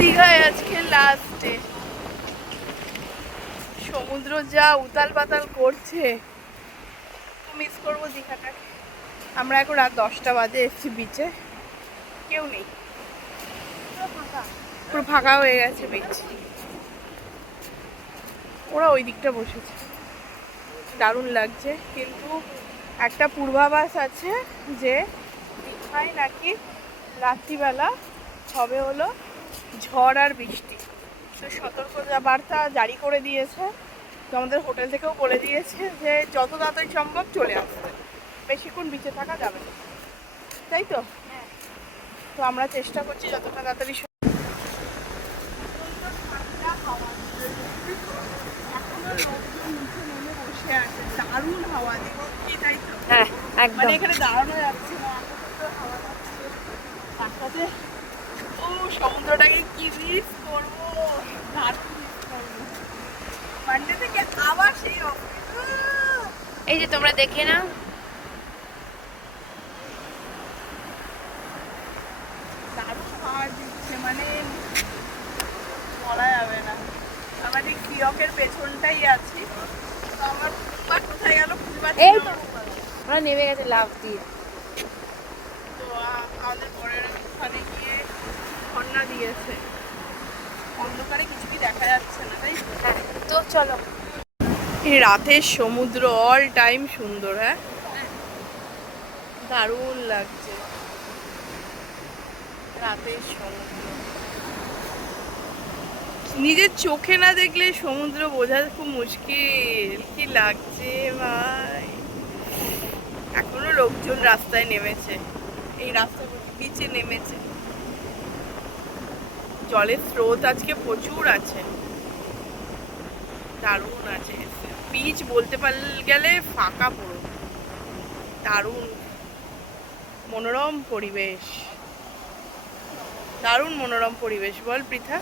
দীঘায় আজকে last day. সমুদ্র যা উতাল পাতাল করছে, তো মিস করবো দীঘাটাকে। আমরা এখন রাত 10টা বাজে এসেছি বিচে, কেউ নেই, পুরো ফাঁকা হয়ে গেছে বিচ। ওরা ওই দিকটা বসেছে, দারুণ লাগছে। কিন্তু একটা পূর্বাভাস আছে যে দীঘায় নাকি রাত্রিবেলা হবে হলো ঝড় আর বৃষ্টি। তো সতর্কবার্তা জারি করে দিয়েছে। তো আমাদের হোটেল থেকেও বলে দিয়েছে যে যত তাড়াতাড়ি সম্ভব চলে আসতে, বেশিক্ষণ বিচে থাকা যাবে না, তাই তো? তো আমরা চেষ্টা করছি যতটা তাড়াতাড়ি। বসে আছে, দারুণ হাওয়া দিচ্ছে, তাই তো? হ্যাঁ মানে একদম। এখানে দাঁড়ানো যাচ্ছে না, হাওয়া লাগছে। তার সাথে ও সমুদ্রটাকে কি মিস করবো, দারুণ মিস করবো। মানডে থেকে আবার সেই অফিস। এই যে তোমরা দেখে নাও, দারুণ হাওয়া দিচ্ছে, মানে বলা যাবে না। আমরা ঠিক সিয়কের পেছনটাই আছি। তো আমার ফুলবার কোথায় গেল, ফুলবার এই তো ওরা নেমে গেছে লাফ দিয়ে। তো আমাদের পরের ওখানে গিয়ে ঝর্ণা দিয়েছে, অন্ধকারে কিছু কি দেখা যাচ্ছে না, তাই তো? হ্যাঁ তো চলো। এই রাতের সমুদ্র অল টাইম সুন্দর। হ্যাঁ, দারুণ লাগছে রাতের সমুদ্র। নিজের চোখে না দেখলে সমুদ্র বোঝা খুব মুশকিল। কি লাগছে ভাই। এখনো লোকজন রাস্তায় নেমেছে, এই রাস্তা বিচে নেমেছে। জলের স্রোত আজকে প্রচুর আছে, দারুণ আছে। বিচ বলতে গেলে ফাঁকা পুরো, দারুণ মনোরম পরিবেশ, দারুণ মনোরম পরিবেশ। বল পৃথা।